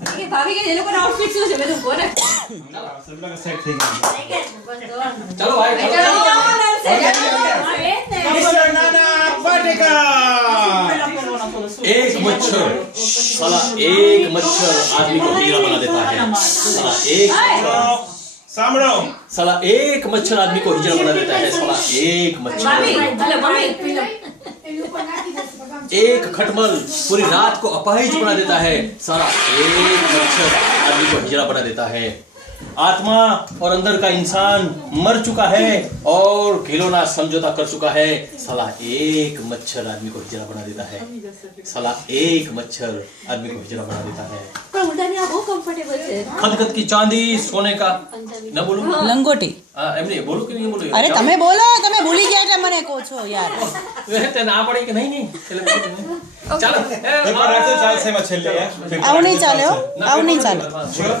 કે ભાભી કે એ લોકોનો આઉટફિટ શું છે મેં તો કોને સબલા સેટ થઈ ગયું चलो भाई નાના બટેકા एक मच्छर साला एक मच्छर आदमी को हीरा बना देता है સાંભળો साला एक मच्छर आदमी को हीरा बना देता है साला एक मच्छर ભાભી ભલે મમ્મી एक खटमल पूरी रात को अपाहिज बना देता है साला एक मच्छर आदमी को हिजड़ा बना देता है आत्मा और अंदर का इंसान मर चुका है और घिनौना समझौता कर चुका है साला एक मच्छर आदमी को हिजड़ा बना देता है साला एक मच्छर आदमी को हिजड़ा बना देता है પણ ઉડાની આ બહુ કમ્ફર્ટેબલ છે खदखद की चांदी सोने का न बोलूं લંગોટી हाँ एमने बोलूं कि नहीं बोलूं અરે તમે બોલો તમે ભૂલી ગયા એટલે મને કહો છો યાર તે ના પડી કે નહીં એટલે બોલું નહીં. ચાલો એક વાર રાખજો ચાલશે એમાં છેલ્લે આવું નહીં ચાલે હો આવું નહીં ચાલે ચાલો